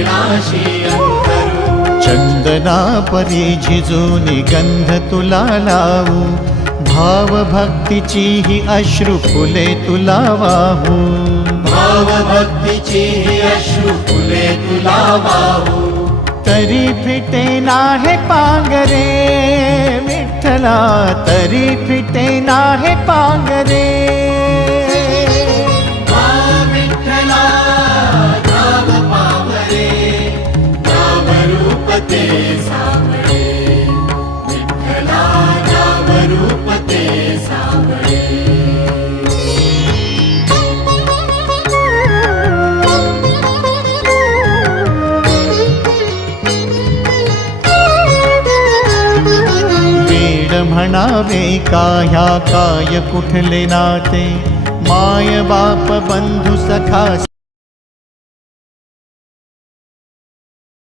चरणाशी अंतरू। चंदना परी झिजूनी गंध तुला लावू, भाव भक्तीची ही अश्रु फुले तुला वाहू। भाव भक्तीची ही अश्रु फुले तुला वाहू। तरी फिटे नाहे पांगरे विठ्ठला, तरी फिटे नाहे पांगरे। विठ्ठला नाम पावरे, नाम रूप ते सावळे। विठ्ठला नाम रूप ते सावळे। म्हणावे का ह्या काय कुठले नाते, माय बाप बंधू सखा